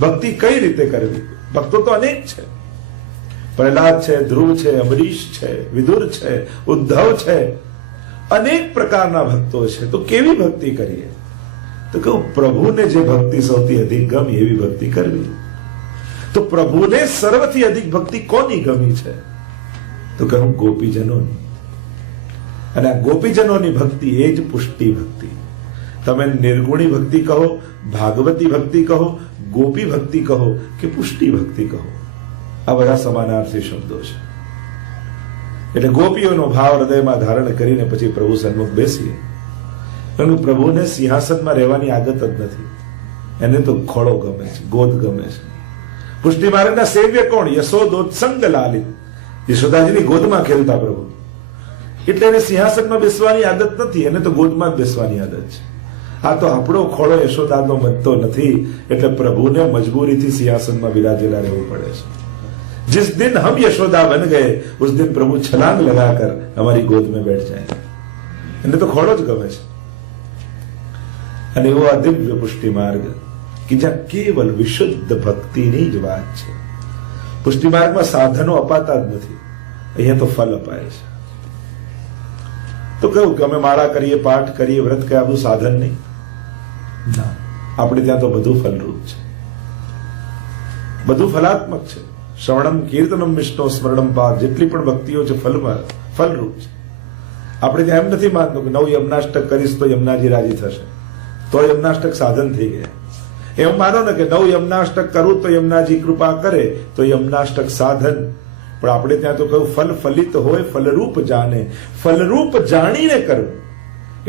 ભક્તિ કઈ રીતે કરવી? ભક્તો તો અનેક છે. પ્રહલાદ છે, ધ્રુવ છે, અમરીશ છે, વિદુર છે, ઉદ્ધવ છે, અનેક પ્રકારના ભક્તો છે. તો કેવી ભક્તિ કરીએ? તો કહું, પ્રભુને જે ભક્તિ સૌથી અધિક ગમી એવી ભક્તિ કરવી. તો પ્રભુને સર્વથી અધિક ભક્તિ કોની ગમી છે? તો કહું, ગોપીજનોની. અને આ ગોપીજનોની ભક્તિ એ જ પુષ્ટિ ભક્તિ. તમે નિર્ગુણી ભક્તિ કહો, ભાગવતી ભક્તિ કહો, ગોપી ભક્તિ કહો કે પુષ્ટિ ભક્તિ કહો, આ બધા સમાનાર્થી શબ્દો છે. એટલે ગોપીઓનો ભાવ હૃદયમાં ધારણ કરીને પછી પ્રભુ સન્મુખ બેસીએ. પરંતુ પ્રભુને સિંહાસનમાં રહેવાની આદત જ નથી. એને તો ખોળો ગમે છે, ગોદ ગમે છે. પુષ્ટિ માર્ગના સેવ્ય કોણ? યશોદોત્સંગ લાલિત. યશોદાજીની ગોદમાં ખેલતા પ્રભુ. એટલે એને સિંહાસનમાં બેસવાની આદત નથી, એને તો ગોદમાં જ બેસવાની આદત છે. આ તો આપણો ખોળો યશોદાનો બનતો નથી, એટલે પ્રભુને મજબૂરીથી સિંહાસનમાં બિરાજેલા રહેવું પડે છે. जिस दिन हम यशोदा बन गए उस दिन प्रभु छलांग लगाकर हमारी गोद में बैठ जाए. એને તો ખોળો જ ગમે છે. અને એવો આ દિવ્ય પુષ્ટિ માર્ગ કે જ્યાં કેવલ વિશુદ્ધ ભક્તિની જ વાત છે. પુષ્ટિ માર્ગમાં સાધનો અપાતા જ નથી, અહીંયા તો ફલ અપાય છે. તો કહું કે અમે માળા કરીએ, પાઠ કરીએ, વ્રત કરીએ, આ બધું સાધન નહીં ના. આપણે ત્યાં તો બધું ફલરૂપ છે, બધું ફલાત્મક છે. શ્રવણમ કીર્તનમ વિષ્ણુ સ્મરણમ પાઠ જેટલી પણ ભક્તિઓ છે ફલરૂપ છે. આપણે ત્યાં એમ નથી માનતું કે 9 યમનાષ્ટક કરીશ તો યમુનાજી રાજી થશે, તો યમનાષ્ટક સાધન થઈ ગયા. એમ માનો ને કે 9 યમનાષ્ટક કરું તો યમુનાજી કૃપા કરે તો યમનાષ્ટક સાધન. પણ આપણે ત્યાં તો કહ્યું ફલ ફલિત હોય ફલરૂપ જાણે. ફલરૂપ જાણીને કરવું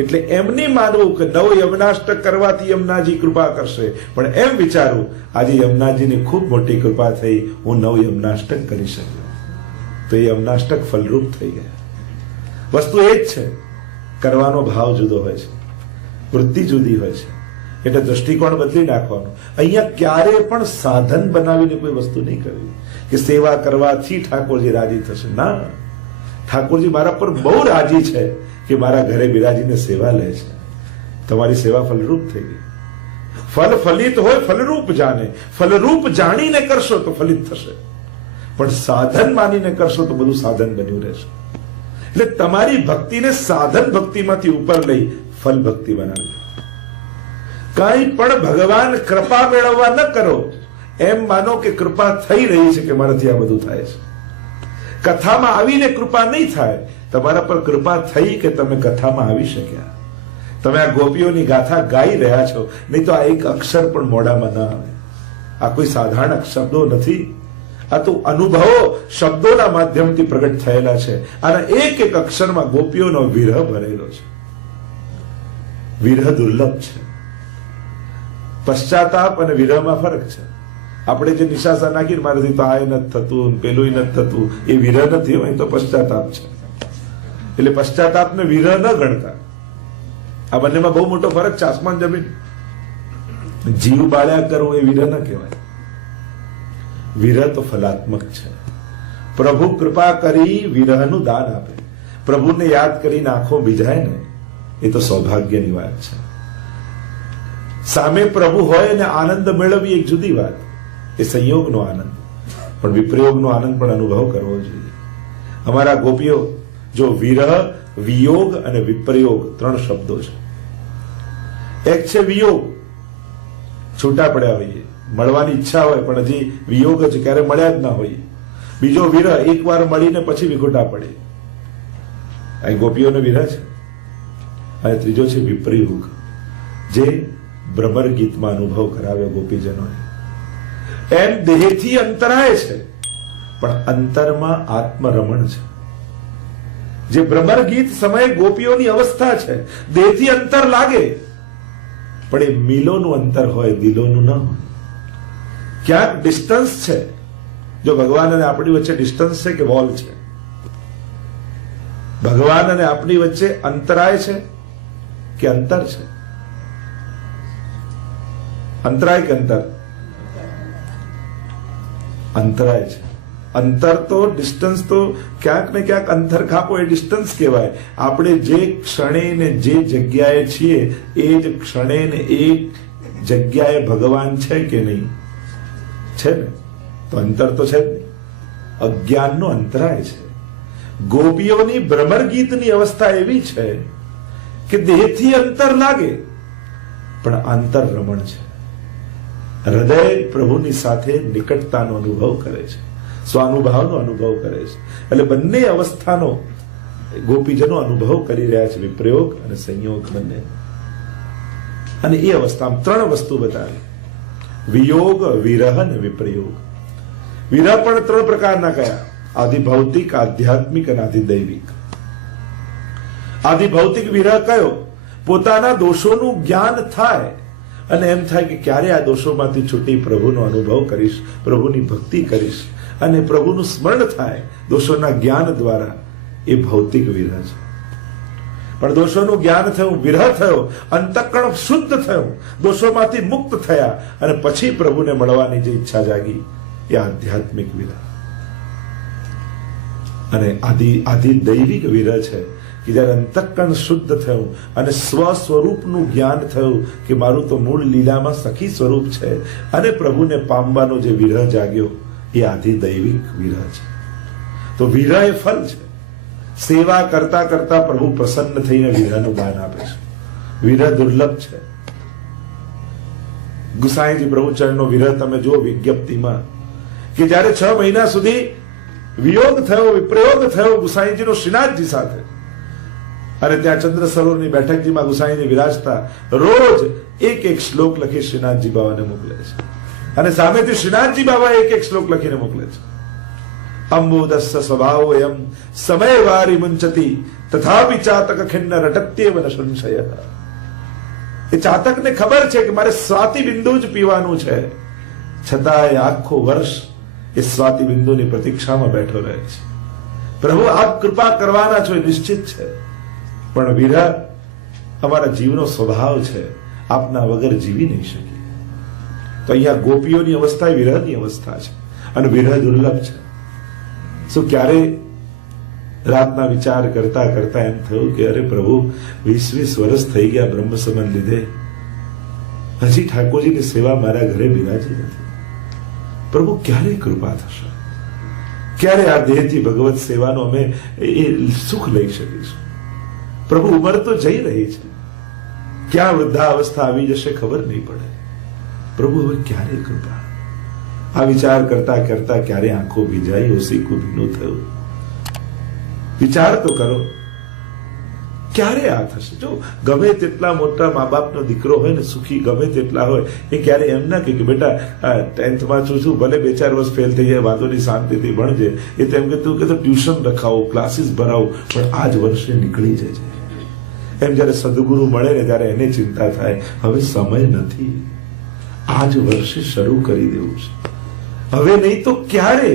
એટલે એમ નહીં માનવું કે 9 યમનાષ્ટક કરવાથી યમુનાજી કૃપા કરશે, પણ એમ વિચારવું આજે યમુનાજીની ખૂબ મોટી કૃપા થઈ, હું 9 યમનાષ્ટક કરી શક્યો, તો એ યમનાષ્ટક ફલરૂપ થઈ ગયા. વસ્તુ એ જ છે, કરવાનો ભાવ જુદો હોય છે, વૃત્તિ જુદી હોય છે. એટલે દ્રષ્ટિકોણ બદલી નાખવાનો. અહીંયા ક્યારે પણ સાધન બનાવીને કોઈ વસ્તુ નહીં કરવી કે સેવા કરવાથી ઠાકોરજી રાજી થશે. ના, ઠાકોરજી મારા પર બહુ રાજી છે કે મારા ઘરે બિરાજીને સેવા લે છે. તમારી સેવા ફલરૂપ થઈ ગઈ. ફલ ફલિત હોય ફલરૂપ જાણે. ફલરૂપ જાણીને કરશો તો ફલિત થશે, પણ સાધન માનીને કરશો તો બધું સાધન બન્યું રહેશે. એટલે તમારી ભક્તિને સાધન ભક્તિમાંથી ઉપર લઈ ફલ ભક્તિ બનાવી. કઈ પણ ભગવાન કૃપા મેળવવા ન કરો, એમ માનો કે કૃપા થઈ રહી છે કે મારાથી આ બધું થાય છે. કથામાં આવીને કૃપા નહીં થાય, તમારા પર કૃપા થઈ કે તમે કથામાં આવી શક્યા. તમે આ ગોપીઓની ગાથા ગાઈ રહ્યા છો, નહીં તો આ એક અક્ષર પણ મોઢામાં ન આવે. આ કોઈ સાધારણ શબ્દો નથી, આ તો અનુભવો શબ્દોના માધ્યમથી પ્રગટ થયેલા છે. આના એક એક અક્ષરમાં ગોપીઓનો વિરહ ભરેલો છે. વિરહ દુર્લભ છે. પશ્ચાતાપ અને વિરહમાં ફરક છે. આપણે જે નિશાસા નાખીને મારાથી તો આ નથી થતું, પેલું નથી થતું, એ વિરહ નથી હોય, તો પશ્ચાતાપ છે. એટલે પશ્ચાતાપ ને વિરહ ન ગણતા. આ બંનેમાં બહુ મોટો ફરક છે, આસમાન જમીન. જીવ બાળ્યા કરવું એ વિરહ ન કહેવાય. વિરહ તો ફલાત્મક છે. પ્રભુ કૃપા કરી વિરહનું દાન આપે. પ્રભુને યાદ કરીને આંખો બીજાય ને, એ તો સૌભાગ્યની વાત છે. સામે પ્રભુ હોય ને આનંદ મેળવવી એક જુદી વાત, એ સંયોગનો આનંદ. પણ વિપ્રયોગનો આનંદ પણ અનુભવ કરવો જોઈએ. અમારા ગોપીઓ જો વિરહ, વિયોગ અને વિપ્રયોગ 3 શબ્દો છે. એક છે વિયોગ, છૂટા પડ્યા હોઈએ, મળવાની ઈચ્છા હોય પણ હજી વિયોગ જ, ક્યારે મળ્યા જ ના હોઈએ. બીજો વિરહ, એકવાર મળીને પછી વિખૂટા પડે, આ ગોપીઓનો વિરહ છે. અને ત્રીજો છે વિપ્રયોગ, જે ભ્રમર ગીતમાં અનુભવ કરાવ્યો ગોપીજનોએ. એમ દેહથી અંતરાય છે પણ અંતરમાં આત્મરમણ છે. જે ભ્રમર ગીત સમયે ગોપીઓની અવસ્થા છે, દેહથી અંતર લાગે પણ એ મિલોનું અંતર હોય, દિલોનું ન હોય. ક્યાંક ડિસ્ટન્સ છે. જો ભગવાન અને આપણી વચ્ચે ડિસ્ટન્સ છે કે વોલ છે? ભગવાન અને આપણી વચ્ચે અંતરાય છે કે અંતર છે? અંતરાય કે અંતર? અંતરાય છે. અંતર તો ડિસ્ટન્સ તો ક્યાંક ને ક્યાંક અંતર ખાપો એ ડિસ્ટન્સ કહેવાય. આપણે જે ક્ષણે ને જે જગ્યાએ છીએ એ જ ક્ષણે ને એ જગ્યાએ ભગવાન છે કે નહીં, છે ને? તો અંતર તો છે જ નહીં. અજ્ઞાનનો અંતરાય છે. ગોપીઓની ભ્રમર ગીતની અવસ્થા એવી છે કે દેહથી અંતર લાગે પણ આંતર રમણ છે. હૃદય પ્રભુની સાથે નિકટતાનો અનુભવ કરે છે, સ્વાનુભાવનો અનુભવ કરે છે. એટલે બંને અવસ્થાનો ગોપીજનો અનુભવ કરી રહ્યા છે, વિપ્રયોગ અને સંયોગ બંને. અને એ અવસ્થામાં ત્રણ વસ્તુ બતાવી: વિયોગ, વિરહ અને વિપ્રયોગ. વિરહ પણ ત્રણ પ્રકારના કયા: આદિ ભૌતિક, આધ્યાત્મિક અને આદિ દૈવિક. આદિ ભૌતિક વિરહ કયો? પોતાના દોષોનું જ્ઞાન થાય અને એમ થાય કે ક્યારે આ દોષોમાંથી છૂટી પ્રભુનો અનુભવ કરીશ, પ્રભુની ભક્તિ કરીશ, અને પ્રભુનું સ્મરણ થાય દોષોના જ્ઞાન દ્વારા. એ ભૌતિક વિરહ છે. પણ દોષોનું જ્ઞાન થયું, વિરહ થયો, અંતઃકરણ શુદ્ધ થયું, દોષોમાંથી મુક્ત થયા અને પછી પ્રભુને મળવાની જે ઈચ્છા જાગી, એ આધ્યાત્મિક વિરહ. અને આદિ દૈવિક વિરહ છે કે જયારે અંતઃકરણ શુદ્ધ થયું અને સ્વ સ્વરૂપનું જ્ઞાન થયું કે મારું તો મૂળ લીલામાં સખી સ્વરૂપ છે, અને પ્રભુને પામવાનો જે વિરહ જાગ્યો, એ આદિ દૈવિક વિરહ છે. તો વિરહ એ ફલ છે. સેવા કરતા કરતા પ્રભુ પ્રસન્ન થઈને વિરહનું દાન આપે છે. વિરહ દુર્લભ છે. ગુસાઈજી પ્રભુચરણનો વિરહ તમે જુઓ વિજ્ઞપ્તિમાં, કે જયારે 6 મહિના સુધી વિયોગ થયો, વિપ્રયોગ થયો ગુસાઈજીનો શ્રીનાથજી સાથે, અને ત્યાં ચંદ્ર સરોવરની બેઠકજીમાં ગુસાઈજી વિરાજતા રોજ એક શ્લોક લખી શ્રીનાથજી બાબાને મોકલે છે, અને સામેથી શ્રીનાથજી બાબા એક શ્લોક લખીને મોકલે છે. અંબોદસ્સ સ્વભાવો એમ સમય વારી મુંચતી તથાપિ ચાતક ખિન્ન રટત્યેવ ન સંશય. એ ચાતકને ખબર છે કે મારે સ્વાતિ બિંદુ જ પીવાનું છે, છતાંય આખો વર્ષ એ સ્વાતિ બિંદુની પ્રતીક્ષામાં બેઠો રહે છે. પ્રભુ આપ કૃપા કરવાના છો એ નિશ્ચિત છે, પણ વિરહ અમારા જીવનો સ્વભાવ છે, આપના વગર જીવી નહીં શકીએ. તો અહીંયા ગોપીઓની અવસ્થા એ વિરહની અવસ્થા છે, અને વિરહ દુર્લભ છે. શું ક્યારે રાતના વિચાર કરતા કરતા એમ થયું કે અરે પ્રભુ 20 વર્ષ થઈ ગયા બ્રહ્મ સંબંધ લીધે, હજી ઠાકોરજીની સેવા મારા ઘરે બિરાજી નથી. પ્રભુ ક્યારે કૃપા થશે? ક્યારે આ દેહથી ભગવત સેવાનો અમે એ સુખ લઈ શકીશું? પ્રભુ ઉંમર તો જઈ રહી છે, ક્યાં વૃદ્ધાવસ્થા આવી જશે ખબર નહીં પડે. પ્રભુ હવે ક્યારે કૃપા? આ વિચાર કરતા કરતા ક્યારે આંખો ભીજાઈ, ઓસીકું ભીનું થયું. વિચાર તો કરો, ક્યારે આ થશે? જો ગમે તેટલા મોટા મા બાપનો દીકરો હોય ને, સુખી ગમે તેટલા હોય, એ ક્યારે એમ ના કે બેટા 10th માં છું, ભલે 2-4 વર્ષ ફેલ થઈ જાય, વાંધો નહીં, શાંતિથી ભણજે. એ તો એમ કે તું કે ટ્યુશન રખાવો, ક્લાસીસ ભરાવો, પણ આ જ વર્ષે નીકળી જજે. એમ જયારે સદગુરુ મળે ને ત્યારે એને ચિંતા થાય, હવે સમય નથી, આ જ વર્ષે શરૂ કરી દેવું છે. હવે નહીં તો ક્યારે?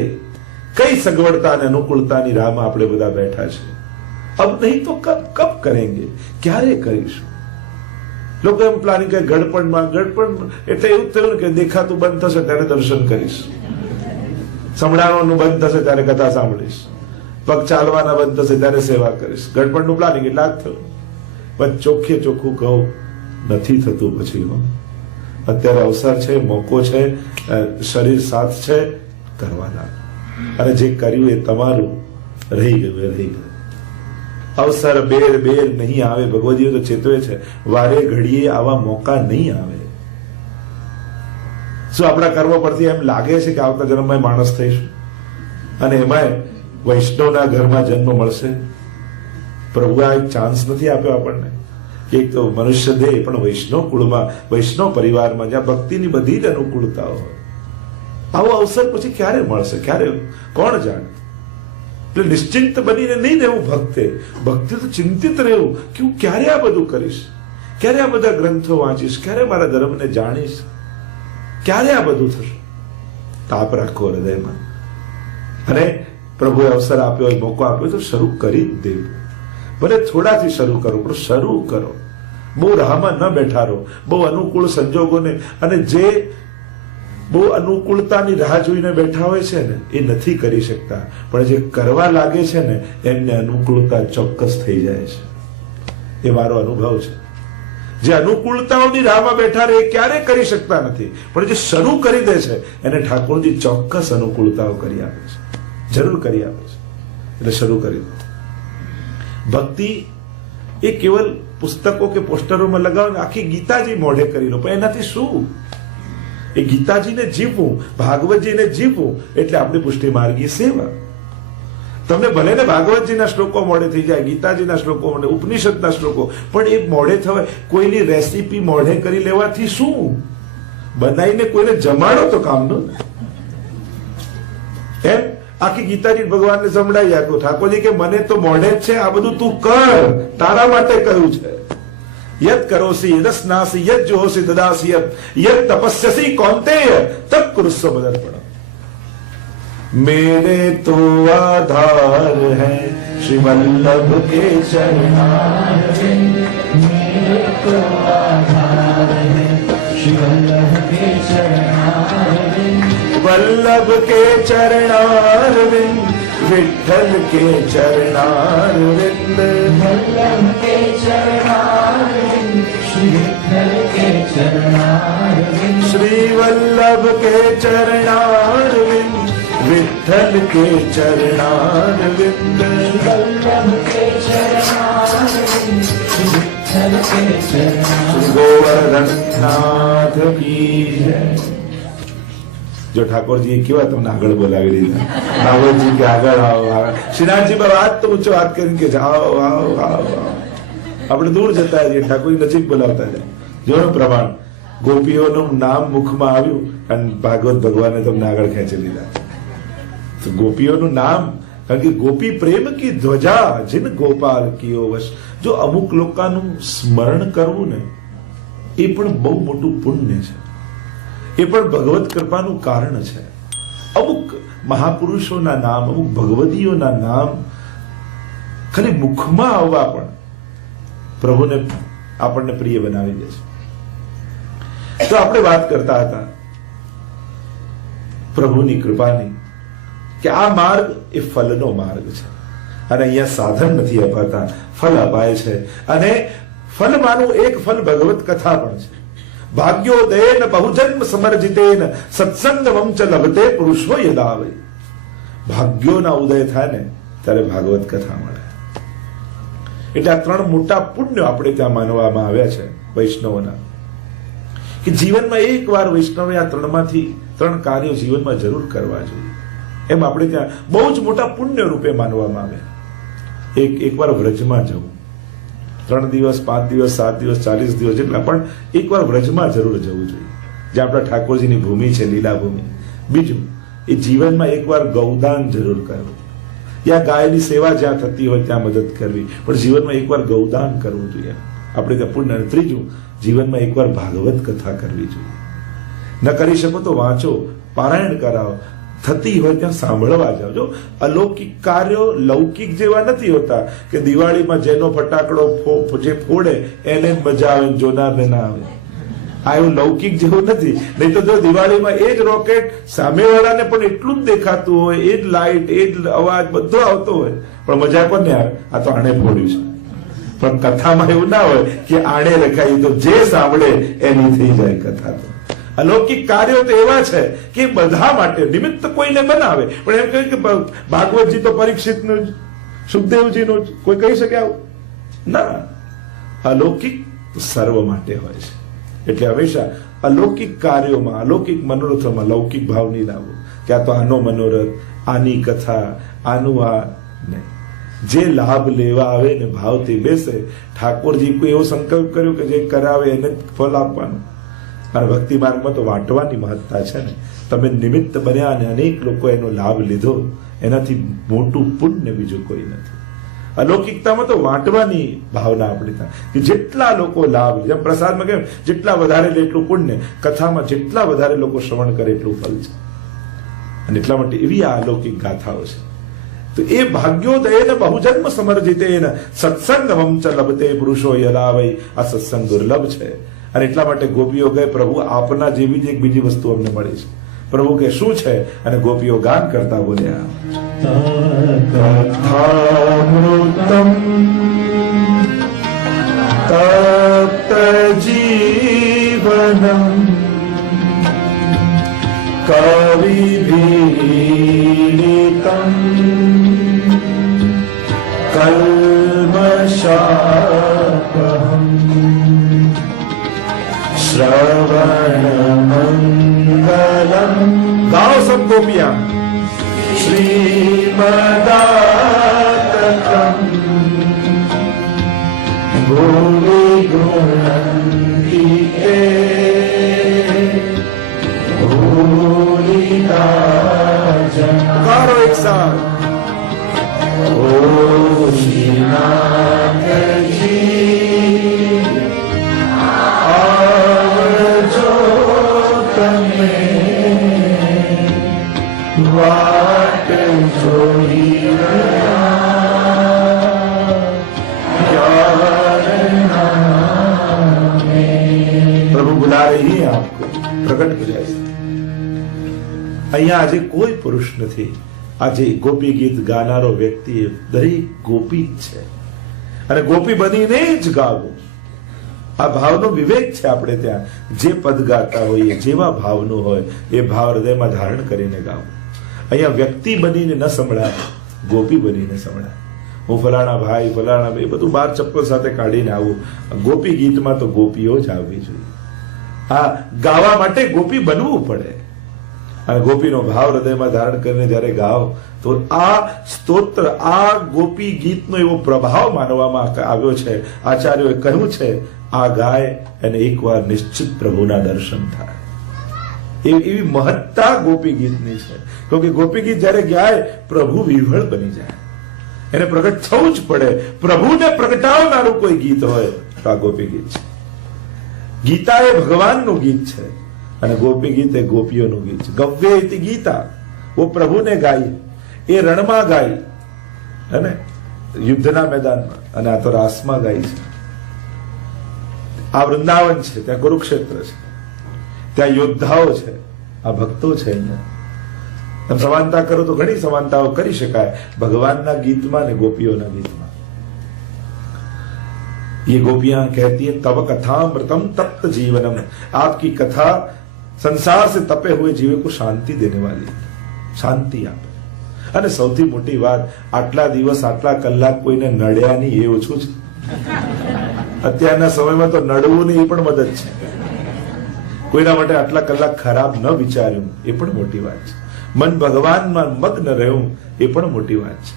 કઈ સગવડતા અને અનુકૂળતાની રાહમાં આપણે બધા બેઠા છે. અબ નહીં તો કબ કરેંગે? ક્યારે કરીશું? લોકો એમ પ્લાનિંગ કરે ગડપણમાં એટલે એવું થયું કે દેખાતું બંધ થશે ત્યારે દર્શન કરીશ, સંભળાવાનું બંધ થશે ત્યારે કથા સાંભળીશ, પગ ચાલવાના બંધ થશે ત્યારે સેવા કરીશ. ગડપણનું પ્લાનિંગ એટલે જ થયું. પણ ચોખ્ખે ચોખ્ખું કહું, નથી થતું. પછી અત્યારે અવસર છે, મોકો છે, શરીર સાથ છે, કરવાના. અને જે કર્યું એ તમારું, રહી ગયું એ રહી ગયું. અવસર બેર નહીં આવે. ભગવદીઓ તો ચેતવે છે, વારે ઘડીએ આવા મોકા નહીં આવે. શું આપણા કર્મ પરથી એમ લાગે છે કે આવતા જન્મમાં માણસ થઈશું, અને એમાં વૈષ્ણવના ઘરમાં જન્મ મળશે? પ્રભુ આ એક ચાન્સ નથી આપ્યો આપણને. એક તો મનુષ્ય દેહ, પણ વૈષ્ણવ કુળમાં, વૈષ્ણવ પરિવારમાં, જ્યાં ભક્તિની બધી જ અનુકૂળતાઓ હોય. આવો અવસર પછી ક્યારે મળશે? ક્યારે? કોણ જાણે? એટલે નિશ્ચિંત બનીને નહીં રહેવું ભક્તે. ભક્તિ તો ચિંતિત રહેવું કે હું ક્યારે આ બધું કરીશ, ક્યારે આ બધા ગ્રંથો વાંચીશ, ક્યારે મારા ધર્મને જાણીશ, ક્યારે આ બધું થશે? તાપ રાખો હૃદયમાં. અને પ્રભુએ અવસર આપ્યો હોય, મોકો આપ્યો તો શરૂ કરી જ દેવું. ભલે થોડાથી શરૂ કરો, પણ શરૂ કરો. બહુ રાહમાં ન બેઠા રહો. બહુ અનુકૂળ સંજોગોને, અને જે બહુ અનુકૂળતાની રાહ જોઈને બેઠા હોય છે ને, એ નથી કરી શકતા. પણ જે કરવા લાગે છે ને, એમને અનુકૂળતા ચોક્કસ થઈ જાય છે. એ મારો અનુભવ છે. જે અનુકૂળતાઓની રાહમાં બેઠા રહે એ ક્યારેય કરી શકતા નથી, પણ જે શરૂ કરી દે છે એને ઠાકોરજી ચોક્કસ અનુકૂળતાઓ કરી આપે છે, જરૂર કરી આપે છે. એટલે શરૂ કરી દો. ભક્તિ એ કેવલ પુસ્તકો કે પોસ્ટરોમાં લગાવો, આખી ગીતાજી મોઢે કરી લો, પણ એનાથી શું? એ ગીતાજીને જીવવું, ભાગવતજીને જીવવું એટલે આપણી પુષ્ટિ માર્ગી સેવા. તમને ભલે ને ભાગવતજીના શ્લોકો મોઢે થઈ જાય, ગીતાજીના શ્લોકો મોઢે, ઉપનિષદના શ્લોકો, પણ એ મોઢે થવાય. કોઈની રેસીપી મોઢે કરી લેવાથી શું? બનાવીને કોઈને જમાડો તો કામનું. એમ આખી ગીતાજી ભગવાનને સંભળાઈ આપ્યો. ઠાકોરજી કે મને તો મોઢે જ છે, આ બધું તું કર, તારા માટે કહ્યું છે. યદ કરોસી યદસ્નાસી યદ જોહસી દદાસી યદ તપસ્યસી કૌંતેય તબ કુરુસ્વ મદર્પણમ. मेरे तो आधार है श्री वल्लभ के चरणारविंद, मेरे तो आधार है श्री वल्लभ के चरणारविंद, वल्लभ के चरणारविंद, विठ्ठल के चरणारविंद, वल्लभ के चरणारविंद, श्री विठ्ठल के चरणारविंद, श्री वल्लभ के चरणारविंद, विठ्ठल के चरणारविंद, वल्लभ के चरणारविंद, विठ्ठल के चरणारविंद. गोवर्धननाथ की जय. જો ઠાકોરજીએ કેવા તમને આગળ બોલાવી લીધા. ઠાકોરજી કે આગળ આવો. શ્રીનાથજી પર વાત તો ઊંચો વાત કરીને કે આવો આવો આવો. આપણે દૂર જતા જઈએ, ઠાકોરજી નજીક બોલાવતા જાય. જોનું પ્રમાણ ગોપીઓનું નામ મુખમાં આવ્યું અને ભાગવત ભગવાને તમને આગળ ખેંચી લીધા. ગોપીઓનું નામ, કારણ કે ગોપી પ્રેમ કી ધ્વજા જીન ગોપાલ કિયો વશ. જો અમુક લોકોનું સ્મરણ કરવું ને એ પણ બહુ મોટું પુણ્ય છે, એ પણ ભગવત કૃપાનું કારણ છે. અમુક મહાપુરુષોના નામ, અમુક ભગવદીઓના નામ ખાલી મુખમાં આવવા પણ પ્રભુને આપણને પ્રિય બનાવી દે છે. તો આપણે વાત કરતા હતા પ્રભુની કૃપાની કે આ માર્ગ એ ફલનો માર્ગ છે, અને અહીંયા સાધન નથી અપાતા, ફલ અપાય છે. અને ફલમાંનું એક ફલ ભગવત કથા પણ છે. ભાગ્યોદયેન બહુજન્મ સમર્જિતેન સત્સંગમં ચ લભતે પુરુષો યદાવે. ભાગ્યોના ઉદય થાય ને ત્યારે ભાગવત કથા મળે. એટલે આ ત્રણ મોટા પુણ્યો આપણે ત્યાં માનવામાં આવ્યા છે વૈષ્ણવોના, કે જીવનમાં એક વાર વૈષ્ણવે આ ત્રણ કાર્યો જીવનમાં જરૂર કરવા જોઈએ. એમ આપણે ત્યાં બહુ જ મોટા પુણ્ય રૂપે માનવામાં આવે. એકવાર વ્રજમાં જવું, 3 દિવસ 5 દિવસ 7 દિવસ 40 દિવસ જેટલા, પણ એકવાર વ્રજમાં જરૂર જવું જોઈએ, જ્યાં આપણા ઠાકોરજીની ભૂમિ છે, લીલા ભૂમિ. બીજું, એ જીવનમાં એકવાર ગૌદાન જરૂર કરવું, યા ગાયની સેવા જ્યાં થતી હોય ત્યાં મદદ કરવી, પણ જીવનમાં એકવાર ગૌદાન કરવું જોઈએ આપણે ત્યાં પુણ્ય. ત્રીજું, જીવનમાં એકવાર ભાગવત કથા કરવી જોઈએ. ન કરી શકો તો વાંચો, પારાયણ કરાવો, થતી હોય ત્યાં સાંભળવા જાઓ. જો અલૌકિક કાર્યો લૌકિક જેવા નથી હોતા કે દિવાળીમાં જેનો ફટાકડો જે ફોડે એને મજા આવે, જોનારને ના આવે. આ એવું લૌકિક જેવું નથી. નહીં તો જો દિવાળીમાં એ જ રોકેટ સામેવાળાને પણ એટલું જ દેખાતું હોય, એ જ લાઈટ, એ જ અવાજ બધો આવતો હોય, પણ મજા કોને આવે? આ તો આણે ફોડ્યું છે. પણ કથામાં એવું ના હોય કે આણે લખાયું, તો જે સાંભળે એની થઈ જાય કથા. તો અલૌકિક કાર્યો તો એવા છે કે બધા માટે નિમિત્ત કોઈને બનાવે. પણ એમ કહ્યું કે ભાગવતજી તો પરીક્ષિતનું, સુખદેવજીનું, કોઈ કહી શકે આવું? ના, અલૌકિક સર્વ માટે હોય છે. એટલે હંમેશા અલૌકિક કાર્યોમાં, અલૌકિક મનોરથોમાં લૌકિક ભાવ નહીં લાવવો કે આ તો આનો મનોરથ, આની કથા, આનું આ નહીં. જે લાભ લેવા આવે ને ભાવથી બેસે. ઠાકોરજી કોઈ એવો સંકલ્પ કર્યો કે જે કરાવે એને જ ફળ આપવાનું. અને ભક્તિ માર્ગમાં તો વાંટવાની મહત્તા છે ને. તમે નિમિત્ત બન્યા અને અનેક લોકો એનો લાભ લીધો, એનાથી મોટું પુણ્ય બીજું કોઈ નથી. અલૌકિકતામાં તો વાંટવાની ભાવના આપણી થાય કે જેટલા લોકો લાભ, જેમ પ્રસાદમાં કેમ જેટલા વધારે લે એટલું પુણ્ય, કથામાં જેટલા વધારે લોકો શ્રવણ કરે એટલું ફળ છે. અને એટલા માટે એવી આ અલૌકિક ગાથાઓ છે. તો એ ભાગ્યોદયેન બહુજન્મ સમર્જિતેન સત્સંગમં ચ લભતે પુરુષો યદા. આ સત્સંગ દુર્લભ છે. અને એટલા માટે ગોપીઓ કહે, પ્રભુ આપના જેવી જ એક બીજી વસ્તુ અમને મળી છે. પ્રભુ કે શું છે? અને ગોપીઓ ગાન કરતા બોલ્યા, તથામૃતમ તપ્ત अविभीडितं कल्मषापहं श्रवणमंगलम। गाओ सब गोपियां। श्रीमदाततं भूमि गुणन्ति ते भूलिना जना। गाओ एक साथ। ओ श्रीनाथ जी आवजो तमे वाट जोई प्रभु बुला रही है आपको, प्रकट हो जाए। અહીંયા આજે કોઈ પુરુષ નથી, આજે ગોપી ગીત ગાનારો વ્યક્તિ દરેક ગોપી જ છે અને ગોપી બનીને જ ગાવું, આ ભાવનો વિવેક છે. આપણે ત્યાં જે પદ ગાતા હોઈએ જેવા ભાવનું હોય એ ભાવ હૃદયમાં ધારણ કરીને ગાવું. અહીંયા વ્યક્તિ બનીને ન સંભળાય, ગોપી બનીને સંભળાય. હું ફલાણા ભાઈ ફલાણા એ બધું બાર ચપ્પલ સાથે કાઢીને આવું. ગોપી ગીતમાં તો ગોપીઓ જ આવવી જોઈએ. હા, ગાવા માટે ગોપી બનવું પડે અને ગોપીનો ભાવ હૃદયમાં ધારણ કરીને જયારે ગાઓ તો આ સ્તોત્ર, આ ગોપી ગીતનો એવો પ્રભાવ માનવામાં આવ્યો છે. આચાર્યોએ કહ્યું છે આ ગાય અને એકવાર નિશ્ચિત પ્રભુના દર્શન થાય. એવી મહત્તા ગોપી ગીતની છે. કે ગોપી ગીત જયારે ગાય પ્રભુ વિહળ બની જાય, એને પ્રગટ થવું જ પડે. પ્રભુને પ્રગટાવનારું કોઈ ગીત હોય તો આ ગોપી ગીત છે. ગીતા એ ભગવાનનું ગીત છે અને ગોપી ગીત એ ગોપીઓનું ગીત છે. ગવ્ય ઇતિ ગીતા, वो પ્રભુને ગાઈ, એ રણમાં ગાઈ અને યુદ્ધના મેદાનમાં, અને આ તો રાસમાં ગાઈ છે. આ વૃંદાવન છે, ત્યાં કુરુક્ષેત્ર છે, ત્યાં યોદ્ધાઓ છે, આ ભક્તો છે. અહીંયા તમે સમાનતા કરો તો ઘણી સમાનતાઓ કરી શકાય ભગવાનના ગીતમાં ને ગોપીઓના ગીતમાં. ये गोपियां कहती है तव कथामृतम तप्त जीवनम, आपकी कथा संसार से तपे हुए जीव को शांति देने वाली, शांति આપે. અને સૌથી મોટી વાત, આટલા દિવસ આટલા કલાક કોઈને નડ્યા નહીં એ ઓછું છે. અત્યારના સમયમાં તો નડવું નહીં એ પણ મદદ છે. કોઈના માટે આટલા કલાક ખરાબ ન વિચાર્યું એ પણ મોટી વાત છે. મન ભગવાનમાં મગ્ન રહ્યું એ પણ મોટી વાત છે.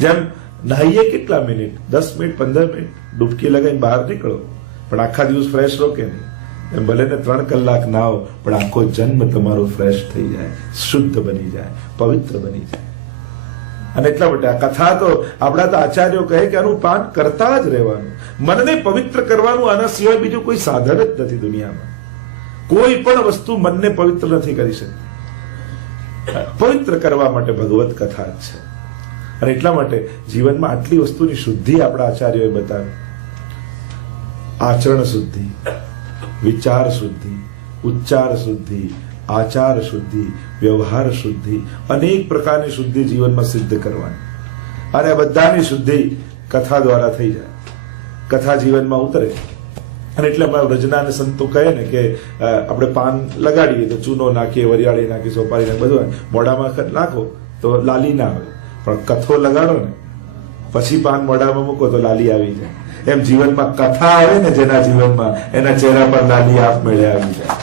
જેમ નહાઈએ કેટલા મિનિટ, 10 મિનિટ 15 મિનિટ ડૂબકી લગાવીને બહાર નીકળો પણ આખા દિવસ ફ્રેશ રહો કે નહીં? એમ ભલે ને 3 કલાક નાહો પણ આખો જન્મ તમારો ફ્રેશ થઈ જાય, શુદ્ધ બની જાય, પવિત્ર બની જાય. અને એટલા માટે આ કથા તો આપણા તો આચાર્યો કહે કે આનું પાન કરતા જ રહેવાનું, મનને પવિત્ર કરવાનું. આના સિવાય બીજું કોઈ સાધન જ નથી દુનિયામાં. કોઈ પણ વસ્તુ મનને પવિત્ર નથી કરી શકતી. પવિત્ર કરવા માટે ભગવત કથા જ છે. અને એટલા માટે જીવનમાં આટલી વસ્તુની શુદ્ધિ આપણા આચાર્યોએ બતાવી. આચરણ શુદ્ધિ, વિચાર શુદ્ધિ, ઉચ્ચાર શુદ્ધિ, આચાર શુદ્ધિ, વ્યવહાર શુદ્ધિ, અનેક પ્રકારની શુદ્ધિ જીવનમાં સિદ્ધ કરવાની. અને આ બધાની શુદ્ધિ કથા દ્વારા થઈ જાય, કથા જીવનમાં ઉતરે. અને એટલે અમારા વ્રજના અને સંતો કહે ને કે આપણે પાન લગાડીએ તો ચૂનો નાખીએ, વરિયાળી નાખીએ, સોપારી નાખીએ, બધું મોઢામાં નાખો તો લાલી ના આવે, પણ કથો લગાડો ને પછી પાન મોઢામાં મૂકો તો લાલી આવી જાય. એમ જીવનમાં કથા આવે ને જેના જીવનમાં, એના ચહેરા પર લાલી આપમેળે આવી જાય.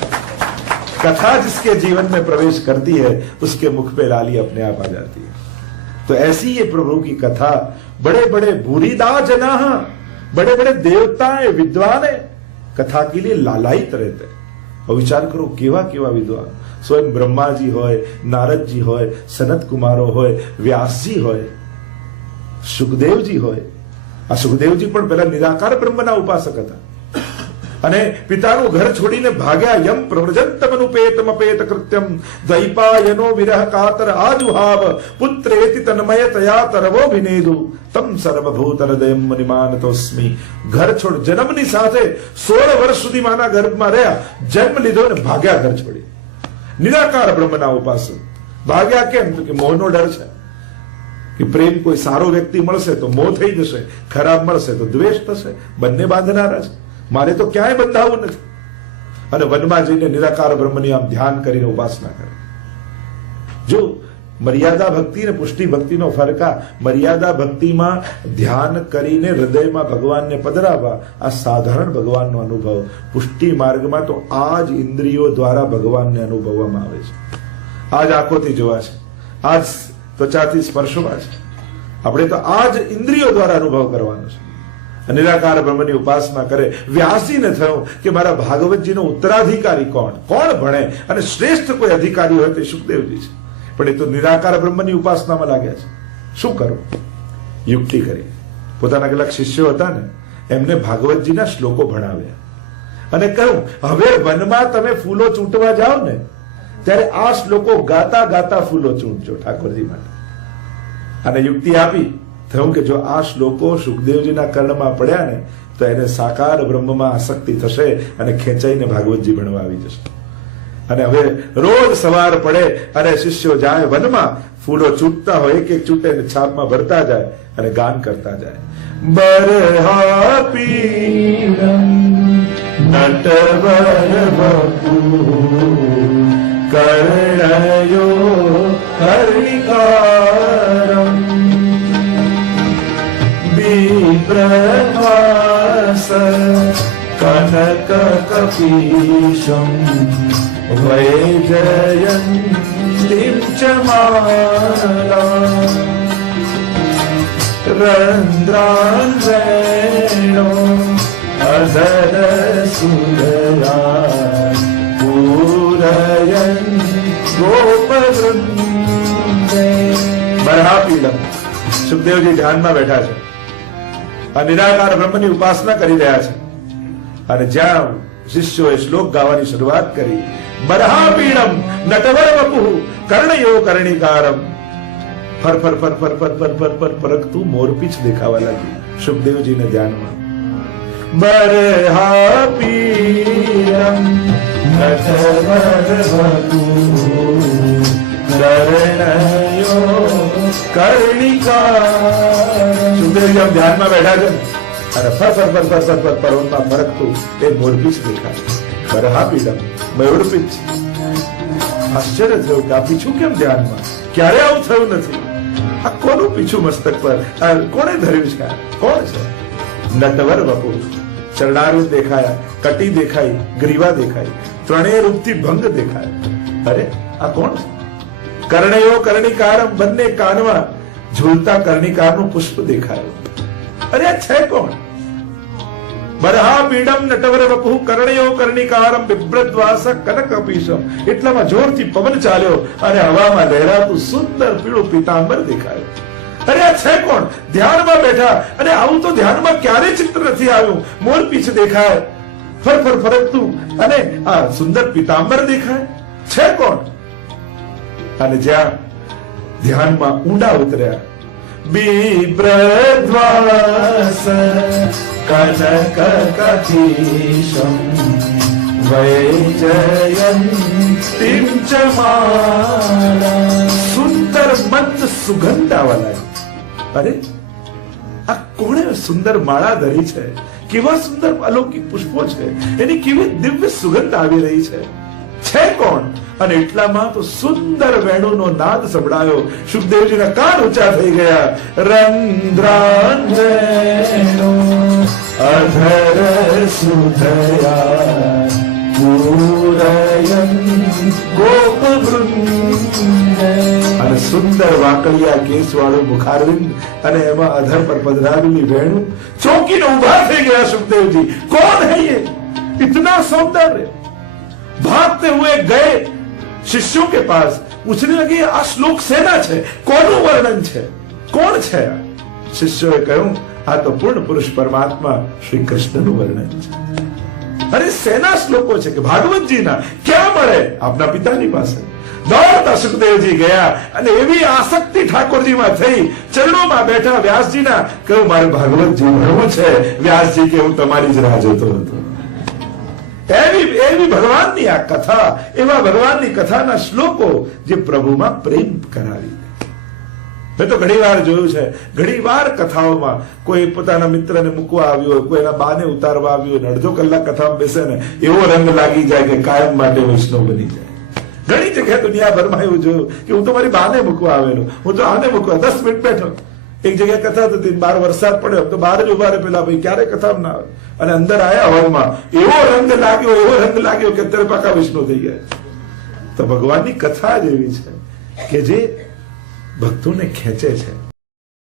कथा जिसके जीवन में प्रवेश करती है उसके मुख पे लाली अपने आप आ जाती है. तो ऐसी ये प्रभु की कथा, बड़े बड़े भूरिदा जना, बड़े बड़े देवताएं विद्वान कथा के लिए लालायित रहते. और विचार करो केवा केवा विद्वान, स्वयं ब्रह्माजी होय, नारदजी होय, सनत कुमारो होय, व्यासजी होय, સુખદેવજી હોય. આ સુખદેવજી પણ પેલા નિરાકાર બ્રહ્મના ઉપાસક હતા અને પિતાનું ઘર છોડીને ભાગ્યા. યમ પ્રવ્રજંતમનુપેતમ અપેત કૃત્યમ દ્વૈપાયનો વિરહ કાતર આજુહાવ પુત્રેતિ તન્મયતયા તરવો વિનેદુ તમ સર્વભૂત હૃદયમ મનિમાનતોસ્મિ. ઘર છોડ, જન્મની સાથે 16 વર્ષ સુધી માના ગર્ભમાં રહ્યા, જન્મ લીધો અને ભાગ્યા ઘર છોડી. નિરાકાર બ્રહ્મના ઉપાસક ભાગ્યા. કેમ? તો કે મોહનો ડર છે કે પ્રેમ કોઈ સારો વ્યક્તિ મળશે તો મોહ થઈ જશે, ખરાબ મળશે તો દ્વેષ થશે, બંને બાંધનારા છે. મારે તો ક્યાંય બંધાવું નથી. અને વનમાં જઈને નિરાકાર બ્રહ્મની આમ ધ્યાન કરીને ઉપાસના કરે. જો મર્યાદા ભક્તિ ને પુષ્ટિ ભક્તિનો ફરક આ મર્યાદા ભક્તિમાં ધ્યાન કરીને હૃદયમાં ભગવાનને પધરાવવા આ સાધારણ ભગવાનનો અનુભવ. પુષ્ટિ માર્ગમાં તો આ જ ઇન્દ્રિયો દ્વારા ભગવાનને અનુભવવામાં આવે છે. આ જ આંખોથી જોવા છે, આ જ ત્વચાથી સ્પર્શવા છે. આપણે તો આ જ ઇન્દ્રિયો દ્વારા અનુભવ કરવાનો છે. નિરાકાર બ્રહ્મની ઉપાસના કરે. વ્યાસજીને થયું કે મારા ભાગવતજીનો ઉત્તરાધિકારી કોણ ભણે અને શ્રેષ્ઠ કોઈ અધિકારી હોય તે સુખદેવજી છે. પણ એ તો નિરાકાર બ્રહ્મની ઉપાસનામાં લાગ્યા છે. શું કરવું? યુક્તિ કરી. પોતાના કેટલાક શિષ્યો હતા ને એમને ભાગવતજીના શ્લોકો ભણાવ્યા અને કહ્યું હવે વનમાં તમે ફૂલો ચૂંટવા જાઓ ને ત્યારે આ શ્લોકો ગાતા ગાતા ફૂલો ચૂંટજો ઠાકોરજી માટે. અને યુક્તિ આપી. થયું કે જો આ શ્લોકો સુખદેવજીના કર્ણમાં પડ્યા ને તો એને સાકાર બ્રહ્મમાં આસક્તિ થશે અને ખેંચાઈને ભાગવતજી ભણવા આવી જશે. અને હવે રોજ સવાર પડે અને શિષ્યો જાય વનમાં, ફૂલો ચૂંટતા હોય, એક એક ચૂંટે છાપમાં ભરતા જાય અને ગાન કરતા જાય. બરહા પીરમ નટવર વપુ કર્ણયો હરિકારમ વિપ્રભાસ કનક કપીશમ વૈજયંતીમ ચ માલા રંદ્રાન વેણો અધર સુરયા પૂરયન ગોપવૃંદે. બરહાપીડમ. સુખદેવજી ધ્યાનમાં બેઠા છે અને નિરાકાર બ્રહ્મની ઉપાસના કરી રહ્યા છે. અને જ્યાં શિષ્યોએ શ્લોક ગાવાની શરૂઆત કરી, બરહાપીડમ નટવર વપુ કર્ણયો કર્ણિકારમ. ફર ફર ફર ફર ફર ફર ફર ફર ફરકતું મોરપીંછ દેખાવા લાગ્યું સુખદેવજીને ધ્યાનમાં. બરહાપીડમ નટવર વપુ કર્ણયો કર્ણિકારમ. સુખદેવજી આમ ધ્યાનમાં બેઠા છે અને ફર ફર ફર ફર ફર ફર પર્વતમાં ફરકતું એ મોરપીંછ દેખાય. બરહાપીડમ મયુરપીંછ. આશ્ચર્ય થયું કે આ પીછું કેમ ધ્યાનમાં? ક્યારે આવું થયું નથી. આ કોનું પીછું મસ્તક પર કોણે ધર્યું છે? કોણ છે? નટવર વપુ. ચરણારવિંદ દેખાયા, કટી દેખાઈ, ગ્રીવા દેખાઈ, ત્રણેય રૂપથી ભંગ દેખાય. અરે આ કોણ છે? કર્ણયો કર્ણિકારમ. બંને કાનમાં ઝૂલતા કર્ણિકારનું પુષ્પ દેખાયું. અરે આ છે કોણ? બરહાપીડમ નટવર વપુ કર્ણયો કર્ણિકારમ બિભ્રદ્વાસ કનકપીશમ. એટલામાં જોરથી પવન ચાલ્યો અને હવામાં લહેરાતું સુંદર પીળું પીતાંબર દેખાયું. અરે આ છે કોણ? ધ્યાનમાં બેઠા અને આવું તો ધ્યાનમાં ક્યારે ચિત્ર નથી આવ્યું. મોરપીંછ દેખાય, ફર ફર ફરકતું, અને આ સુંદર પીતાંબર દેખાય. છે કોણ? અને જ્યાં ધ્યાનમાં ઊંડા ઉતર્યા, બિભ્રદ્વાસ કનક કપીશમ વૈજયંતીમ ચ માલા. સુંદર મંદ સુગંધ આવવા લાગી. અરે આ કોણે સુંદર માળા ધરી છે? કેવા સુંદર અલૌકિક પુષ્પો છે, એની કેવી દિવ્ય સુગંધ આવી રહી છે. છે કોણ? અને એટલામાં તો સુંદર વેણુનો નાદ સંભળાયો. સુખદેવજીના કાન ઊંચા થઈ ગયા. રંદ્રાન વેણુ અધર સુધયા પૂરયન ગોપવૃંદે. અને સુંદર વાકડિયા કેસ વાળું મુખારવિંદ અને એમાં અધર પર પધરાવેલી વેણુ. ચોંકીને ઉભા થઈ ગયા સુખદેવજી. કોણ હૈ ये? इतना सौंदर्य. भागते हुए गए शिष्यों के पास, पूछने लगे આ શ્લોક શેના છે? કોનું વર્ણન છે? કોણ છે? શિષ્યોએ કહ્યું આ તો પૂર્ણ પુરુષ પરમાત્મા શ્રી કૃષ્ણનું વર્ણન છે. અરે શેના શ્લોકો છે? કે ભાગવતજીના. ક્યાં મળે? આપના પિતાની પાસે. દોડતા સુખદેવજી ગયા અને એવી આસક્તિ ઠાકોરજીમાં થઈ, ચરણોમાં બેઠા વ્યાસજીના. કહ્યું મારે ભાગવતજી ભણવું છે. વ્યાસજી કે હું તમારી જ રાહ જોતો હતો. એવી ભગવાનની આ કથા, એવા ભગવાનની કથાના શ્લોકો જે પ્રભુમાં પ્રેમ કરાવી. મેં તો ઘણી વાર જોયું છે, ઘણી વાર કથાઓમાં કોઈ પોતાના મિત્રને મૂકવા આવ્યો હોય, કોઈ એના બાને ઉતારવા આવ્યો હોય, અડધો કલાક કથામાં બેસે ને એવો રંગ લાગી જાય કે કાયમ માટે વૈષ્ણવ બની જાય. ઘણી જગ્યાએ દુનિયાભરમાં એવું જોયું કે હું તો મારી બાને મૂકવા આવેલો, હું તો આને મૂકવા 10 મિનિટ બેઠો. એક જગ્યાએ કથા થતી, બહાર વરસાદ પડ્યો તો બહાર જ ઉભા રહે પેલા ભાઈ, ક્યારે કથા ના આવે. અને અંદર આયા હોલમાં, એવો રંગ લાગ્યો કે અત્યારે પાકા વિષ્ણુ થઈ ગયા. તો ભગવાનની કથા જ એવી છે કે જે ભક્તોને ખેંચે છે.